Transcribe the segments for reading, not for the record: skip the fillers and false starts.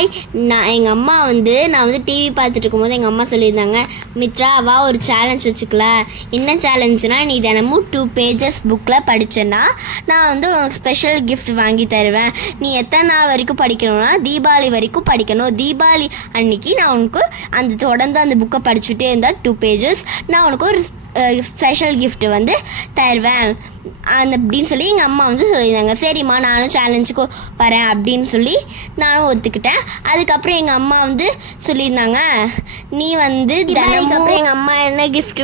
Hi, நான் வந்து TV பார்த்துட்டு இருக்கும்போது எங்கள் அம்மா சொல்லியிருந்தாங்க, மித்ரா வா ஒரு சேலஞ்ச் வச்சுக்கலாம். என்ன சேலஞ்சுனா, நீ தினமும் 2 pages புக்கில் படித்தேன்னா நான் வந்து உனக்கு ஸ்பெஷல் கிஃப்ட் வாங்கி தருவேன். நீ எத்தனை நாள் வரைக்கும் படிக்கணும்னா தீபாவளி வரைக்கும் படிக்கணும். தீபாவளி அன்னைக்கு நான் உனக்கு தொடர்ந்து அந்த புக்கை படிச்சுட்டே இருந்தால் 2 pages நான் உனக்கு ஒரு ஸ்பெஷல் கிஃப்ட் வந்து தருவேன் அப்படின்னு சொல்லி எங்கள் அம்மா வந்து சொல்லியிருந்தாங்க. சரிம்மா, நானும் சேலஞ்சுக்கு வரேன் அப்படின்னு சொல்லி நானும் ஒத்துக்கிட்டேன். அதுக்கப்புறம் எங்கள் அம்மா வந்து சொல்லியிருந்தாங்க, நீ வந்து தினமும் எங்கள் அம்மா என்ன கிஃப்ட்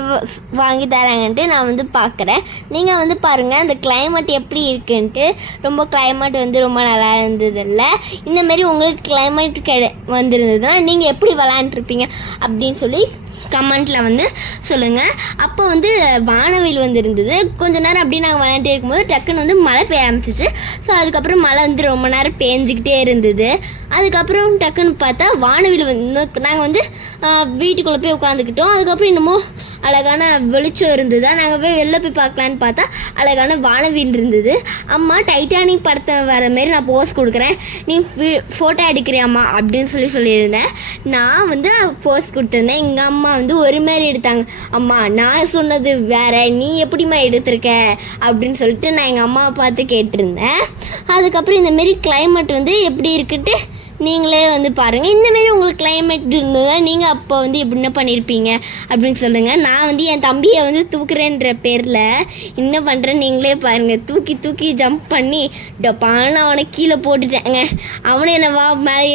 வாங்கி தராங்கன்ட்டு நான் வந்து பார்க்குறேன். நீங்கள் வந்து பாருங்கள் அந்த கிளைமேட் எப்படி இருக்குன்ட்டு. கிளைமேட் வந்து ரொம்ப நல்லா இருந்ததில்ல. இந்தமாரி உங்களுக்கு கிளைமேட் வந்திருந்ததுன்னா நீங்கள் எப்படி விளாண்டுருப்பீங்க அப்படின்னு சொல்லி கமெண்ட்டில் வந்து சொல்லுங்கள். அப்போ வந்து வானவில் வந்து இருந்தது. கொஞ்சம் நேரம் அப்படி நாங்கள் விளையாண்டே இருக்கும்போது டக்குன்னு வந்து மழை பெய்ய ஆரம்பிச்சிச்சு. ஸோ அதுக்கப்புறம் மழை வந்து ரொம்ப நேரம் பேஞ்சிக்கிட்டே இருந்தது. அதுக்கப்புறம் டக்குன்னு பார்த்தா வானவில் வந்து நாங்கள் வந்து வீட்டுக்குள்ளே போய் உட்காந்துக்கிட்டோம். அதுக்கப்புறம் இன்னமும் அழகான வெளிச்சம் இருந்ததா நாங்கள் போய் வெளில போய் பார்க்கலான்னு பார்த்தா அழகான வானவில் இருந்தது. அம்மா டைட்டானிக் படத்தை வர மாரி நான் போஸ் கொடுக்குறேன், நீ ஃபோட்டோ எடுக்கிறியாம்மா அப்படின்னு சொல்லியிருந்தேன். நான் வந்து போஸ் கொடுத்துருந்தேன். எங்கள் அம்மா வந்து ஒரு மாதிரி எடுத்தாங்க. அம்மா, நான் சொன்னது வேற, நீ எப்படிம்மா எடுத்திருக்க அப்படின்னு சொல்லிட்டு நான் எங்கள் அம்மாவை பார்த்து கேட்டிருந்தேன். அதுக்கப்புறம் இந்தமாரி கிளைமேட் வந்து எப்படி இருக்குன்ட்டு நீங்களே வந்து பாருங்கள். இந்தமாரி உங்களுக்கு கிளைமேட் இருந்ததுன்னா நீங்கள் அப்போ வந்து எப்படின்னா பண்ணியிருப்பீங்க அப்படின்னு சொல்லுங்கள். நான் வந்து என் தம்பியை வந்து தூக்குறேன்ற பேரில் என்ன பண்ணுறேன் நீங்களே பாருங்கள். தூக்கி ஜம்ப் பண்ணி டப்பான்னு அவனை கீழே போட்டுட்டேங்க. அவனை என்ன வா மேலே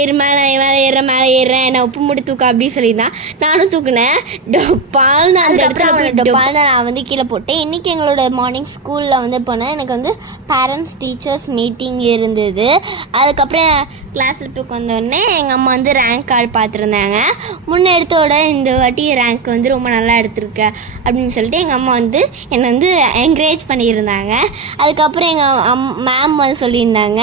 ஏறுறேன் நான் உப்பு மூடி தூக்க அப்படின்னு சொல்லியிருந்தான். நானும் தூக்குனேன். டப்பால்னு அந்த இடத்துல நான் வந்து கீழே போட்டேன். இன்றைக்கி எங்களோட மார்னிங் ஸ்கூலில் வந்து போனேன். எனக்கு வந்து பேரண்ட்ஸ் டீச்சர்ஸ் மீட்டிங் இருந்தது. அதுக்கப்புறம் கிளாஸில் போய் வந்தோடனே எங்கள் அம்மா வந்து ரேங்க் கார்டு பார்த்துருந்தாங்க. முன்ன எடுத்தோட இந்த வாட்டி ரேங்க் வந்து ரொம்ப நல்லா எடுத்திருக்க அப்படின்னு சொல்லிட்டு எங்கள் அம்மா வந்து என்னை வந்து என்கரேஜ் பண்ணியிருந்தாங்க. அதுக்கப்புறம் எங்கள் மேம் வந்து சொல்லியிருந்தாங்க,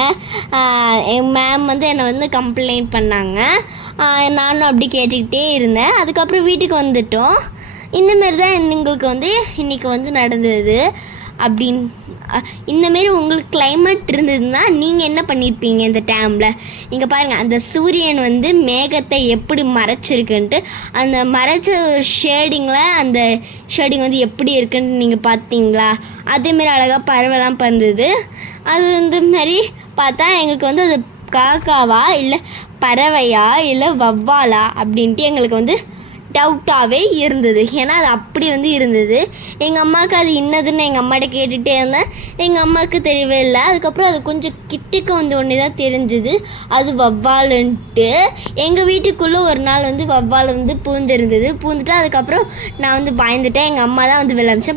என் மேம் வந்து என்னை வந்து கம்ப்ளைண்ட் பண்ணாங்க. நானும் அப்படி கேட்டுக்கிட்டே இருந்தேன். அதுக்கப்புறம் வீட்டுக்கு வந்துட்டோம். இந்தமாரி தான் எங்களுக்கு வந்து இன்றைக்கி வந்து நடந்தது. இந்தமாரி உங்களுக்கு கிளைமேட் இருந்ததுன்னா நீங்கள் என்ன பண்ணியிருப்பீங்க இந்த டைமில்? நீங்கள் பாருங்கள், அந்த சூரியன் வந்து மேகத்தை எப்படி மறைச்சிருக்குன்ட்டு அந்த மறைச்ச ஷேடிங்கில் அந்த ஷேடிங் வந்து எப்படி இருக்குன்னு நீங்கள் பார்த்தீங்களா? அதேமாரி அழகாக பறவைலாம் பறந்தது. அது இந்த மாதிரி பார்த்தா எங்களுக்கு வந்து அது காக்காவா இல்லை பறவையா இல்லை வவ்வாலா அப்படின்ட்டு எங்களுக்கு வந்து டவுட்டாகவே இருந்தது. ஏன்னா அது அப்படி வந்து இருந்தது. எங்கள் அம்மாவுக்கு அது இன்னதுன்னு எங்கள் அம்மாட்ட கேட்டுகிட்டே இருந்தேன். எங்கள் அம்மாவுக்கு தெரியவே இல்லை. அதுக்கப்புறம் அது கொஞ்சம் கிட்டுக்கு வந்து ஒன்று தான் தெரிஞ்சுது அது வவ்வாலுன்ட்டு. எங்கள் வீட்டுக்குள்ளே ஒரு நாள் வந்து வவ்வால் வந்து பூந்துட்டு அதுக்கப்புறம் நான் வந்து பயந்துட்டேன். எங்கள் அம்மா தான் வந்து விளையாமிச்சேன்.